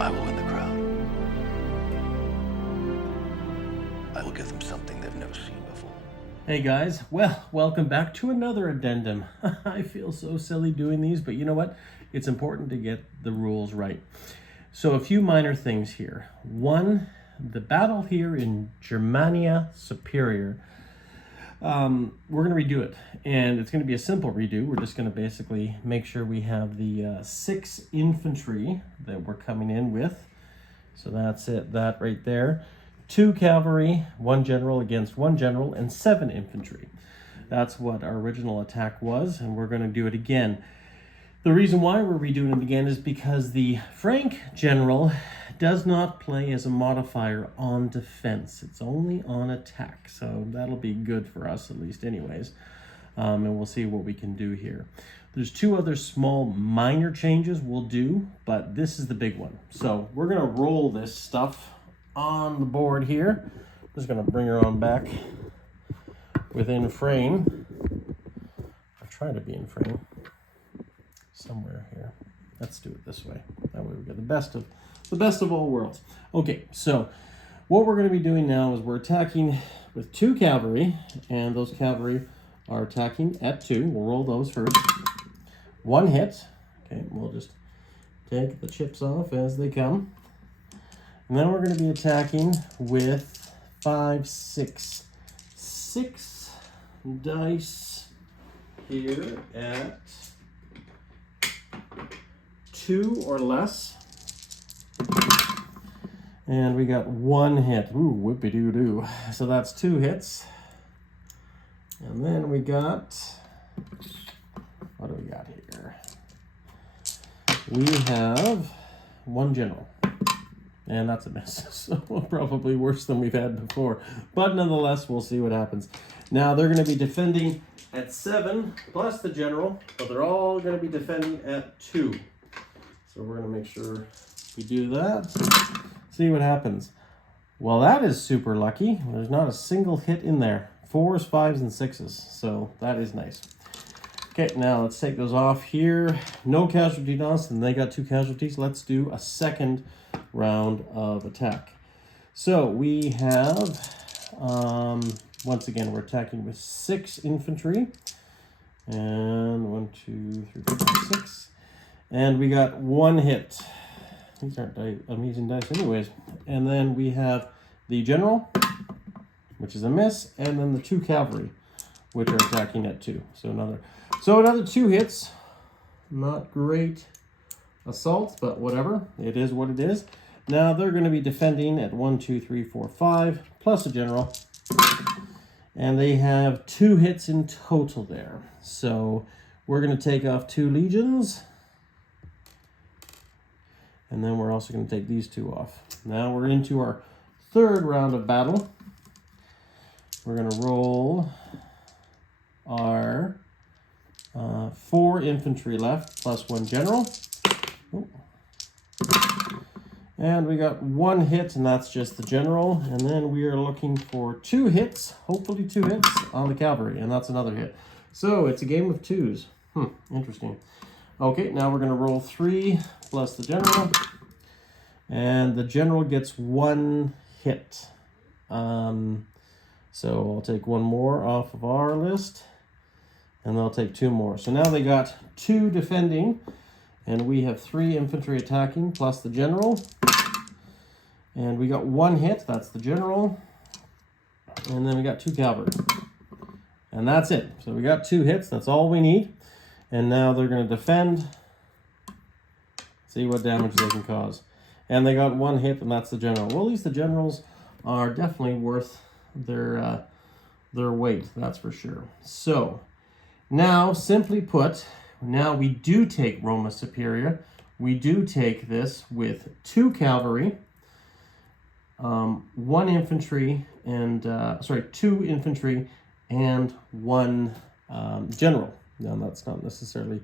I will win the crown. I will give them something they've never seen before. Hey guys, well, welcome back to another addendum. I feel so silly doing these, but you know what? It's important to get the rules right. So a few minor things here. One, the battle here in Germania Superior, we're going to redo it, and it's going to be a simple redo. We're just going to basically make sure we have the 6 infantry that we're coming in with. So that's it, that right there. 2 cavalry, 1 general against 1 general, and 7 infantry. That's what our original attack was, and we're going to do it again. The reason why we're redoing it again is because the Frank general does not play as a modifier on defense. It's only on attack, so that'll be good for us, at least anyways. And we'll see what we can do here. There's 2 other small minor changes we'll do, but this is the big one. So we're going to roll this stuff on the board here. Just going to bring her on back within frame. I'll try to be in frame somewhere here. Let's do it this way. That way we get the best of all worlds. Okay, so what we're going to be doing now is we're attacking with 2 cavalry, and those cavalry are attacking at 2. We'll roll those first. 1 hit. Okay, we'll just take the chips off as they come. And then we're going to be attacking with 5, 6 dice here at 2 or less. And we got 1 hit. Ooh, whoopie-doo-doo. So that's 2 hits. And then we got, what do we got here? We have 1 general. And that's a miss, so probably worse than we've had before. But nonetheless, we'll see what happens. Now, they're going to be defending at 7, plus the general, but they're all going to be defending at 2. So we're going to make sure we do that. See what happens. Well, that is super lucky. There's not a single hit in there. 4s, 5s, and 6s, so that is nice. Okay, now let's take those off here. No casualty loss, and they got 2 casualties. Let's do a second round of attack. So we have, once again, we're attacking with 6 infantry. And 1, 2, 3, 4, 5, 6. And we got 1 hit. These aren't amazing dice anyways. And then we have the general, which is a miss, and then the 2 cavalry, which are attacking at 2. So another 2 hits. Not great assault, but whatever. It is what it is. Now they're going to be defending at 1, 2, 3, 4, 5, plus a general. And they have 2 hits in total there. So we're going to take off 2 legions. And then we're also going to take these 2 off. Now we're into our 3rd round of battle. We're going to roll our 4 infantry left, plus 1 general. Oh. And we got 1 hit, and that's just the general. And then we are looking for 2 hits, hopefully 2 hits on the cavalry, and that's another hit. So it's a game of 2s. Interesting. Okay, now we're going to roll 3 plus the general. And the general gets 1 hit. So I'll take 1 more off of our list. And they'll take 2 more. So now they got 2 defending. And we have 3 infantry attacking plus the general. And we got 1 hit. That's the general. And then we got 2 cavalry. And that's it. So we got 2 hits. That's all we need. And now they're going to defend. See what damage they can cause. And they got 1 hit, and that's the general. Well, at least the generals are definitely worth their weight. That's for sure. So now, simply put, now we do take Roma Superior. We do take this with 2 cavalry, 1 infantry, and 2 infantry and 1 general. Now, that's not necessarily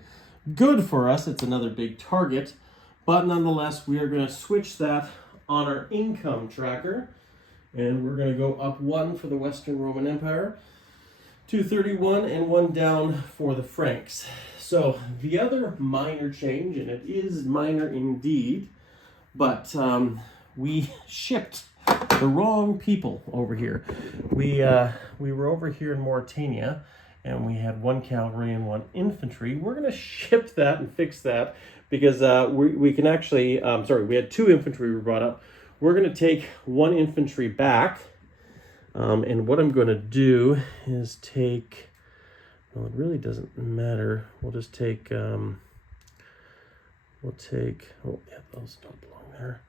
good for us. It's another big target. But nonetheless, we are going to switch that on our income tracker. And we're going to go up 1 for the Western Roman Empire, 231, and 1 down for the Franks. So the other minor change, and it is minor indeed, But we shipped the wrong people over here. We were over here in Mauritania, and we had 1 cavalry and 1 infantry. We're going to ship that and fix that because we can actually, we had 2 infantry we brought up. We're going to take 1 infantry back, and what I'm going to do is take, well, it really doesn't matter. We'll just take, oh yeah, those don't belong there.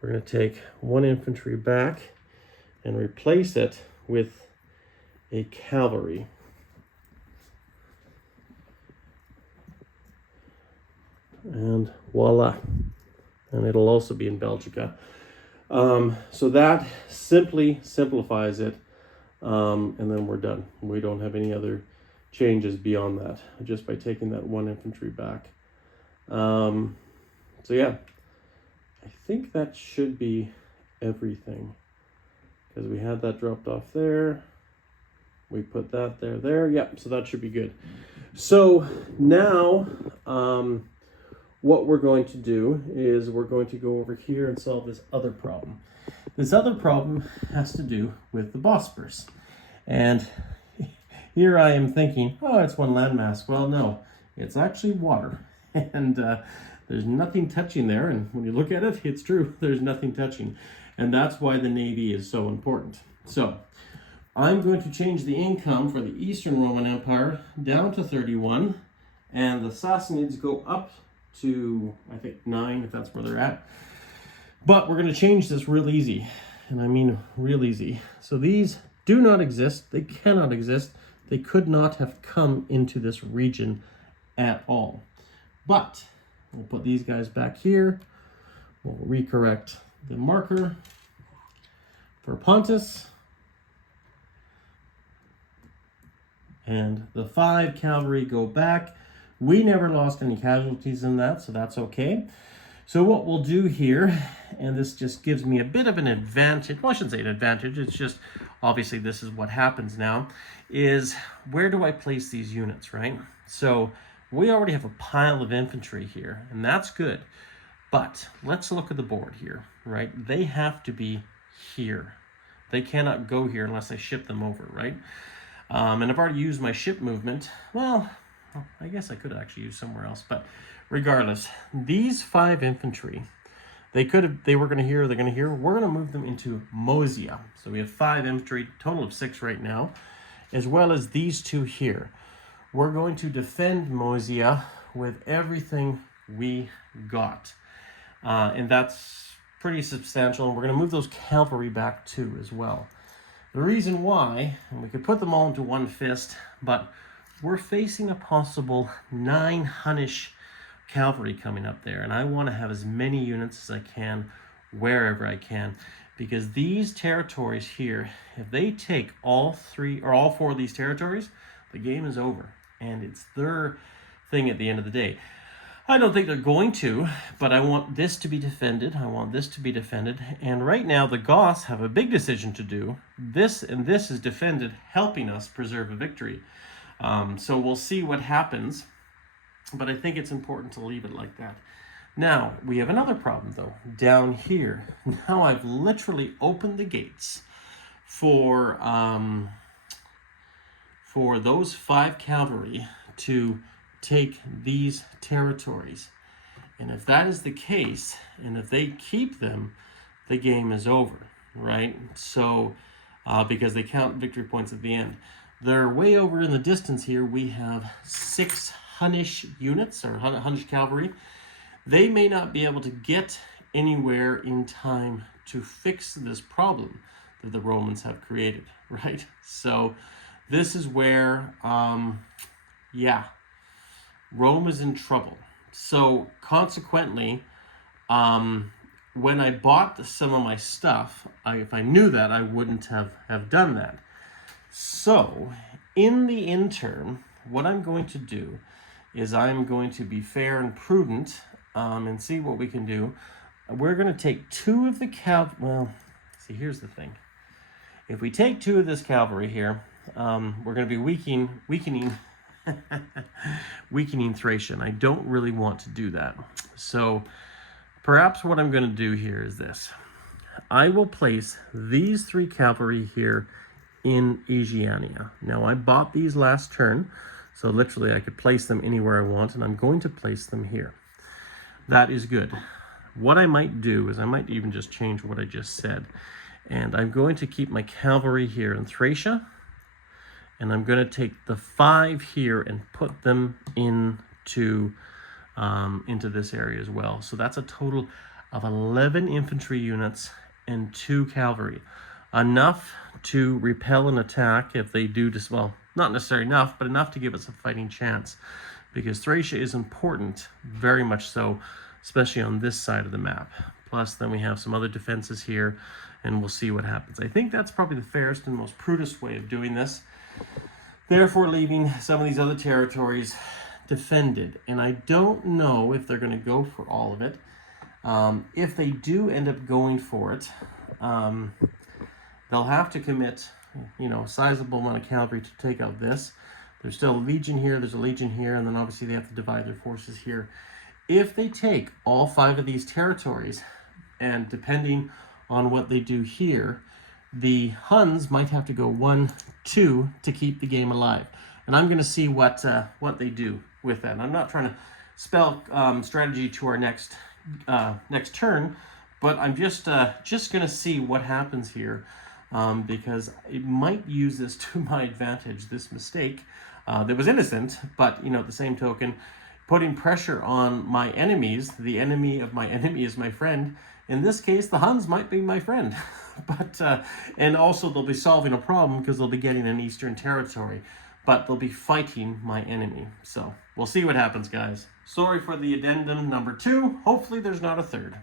We're going to take 1 infantry back and replace it with a cavalry. And voila. And it'll also be in Belgica. So that simply simplifies it. And then we're done. We don't have any other changes beyond that, just by taking that 1 infantry back. So yeah, I think that should be everything, because we had that dropped off there. We put that there. Yep, so that should be good. So now, what we're going to do is we're going to go over here and solve this other problem. This other problem has to do with the Bosporus. And here I am thinking, oh, it's 1 landmass. Well, no, it's actually water. And there's nothing touching there. And when you look at it, it's true. There's nothing touching. And that's why the Navy is so important. So I'm going to change the income for the Eastern Roman Empire down to 31. And the Sassanids go up to, I think, 9, if that's where they're at. But we're going to change this real easy. And I mean real easy. So these do not exist. They cannot exist. They could not have come into this region at all. But we'll put these guys back here. We'll recorrect the marker for Pontus. And the 5 cavalry go back. We never lost any casualties in that, so that's okay. So what we'll do here, and this just gives me a bit of an advantage, well, I shouldn't say an advantage, it's just, obviously this is what happens now, is where do I place these units, right? So we already have a pile of infantry here, and that's good. But let's look at the board here, right? They have to be here. They cannot go here unless I ship them over, right? And I've already used my ship movement. Well, I guess I could actually use somewhere else, but regardless, these 5 infantry, they were going to here, they're going to here. We're going to move them into Moesia. So we have 5 infantry, total of 6 right now, as well as these 2 here. We're going to defend Moesia with everything we got. And that's pretty substantial. And we're going to move those cavalry back too as well. The reason why, and we could put them all into one fist, but we're facing a possible 9 Hunnish cavalry coming up there. And I want to have as many units as I can wherever I can. Because these territories here, if they take all 3 or all 4 of these territories, the game is over. And it's their thing at the end of the day. I don't think they're going to, but I want this to be defended. I want this to be defended. And right now, the Goths have a big decision to do. This and this is defended, helping us preserve a victory. So we'll see what happens. But I think it's important to leave it like that. Now, we have another problem, though, down here. Now I've literally opened the gates for those 5 cavalry to take these territories. And if that is the case, and if they keep them, the game is over, right? So, because they count victory points at the end. They're way over in the distance here. We have 6 Hunnish units, or Hunnish cavalry. They may not be able to get anywhere in time to fix this problem that the Romans have created, right? So this is where, Rome is in trouble. So consequently, when I bought some of my stuff, if I knew that, I wouldn't have done that. So in the interim, what I'm going to do is I'm going to be fair and prudent and see what we can do. We're going to take 2 of the well, see, here's the thing. If we take 2 of this cavalry here, we're going to be weakening Thracia. I don't really want to do that. So Perhaps what I'm going to do here is this. I will place these 3 cavalry here in Asiania. Now, I bought these last turn, so literally I could place them anywhere I want, and I'm going to place them here. That is good. What I might do is I might even just change what I just said. And I'm going to keep my cavalry here in Thracia, and I'm going to take the 5 here and put them into this area as well. So that's a total of 11 infantry units and 2 cavalry. Enough to repel an attack if they do, well, not necessarily enough, but enough to give us a fighting chance. Because Thracia is important, very much so, especially on this side of the map. Plus, then we have some other defenses here, and we'll see what happens. I think that's probably the fairest and most prudent way of doing this. Therefore, leaving some of these other territories defended. And I don't know if they're going to go for all of it. If they do end up going for it, they'll have to commit, a sizable amount of cavalry to take out this. There's still a legion here, there's a legion here, and then obviously they have to divide their forces here. If they take all 5 of these territories, and depending on what they do here, the Huns might have to go 1, 2 to keep the game alive. And I'm going to see what they do with that. And I'm not trying to spell strategy to our next turn, but I'm just going to see what happens here, because it might use this to my advantage, this mistake that was innocent, but at the same token, putting pressure on my enemies. The enemy of my enemy is my friend. In this case, the Huns might be my friend. But and also they'll be solving a problem because they'll be getting an eastern territory. But they'll be fighting my enemy. So we'll see what happens, guys. Sorry for the addendum number 2. Hopefully there's not a third.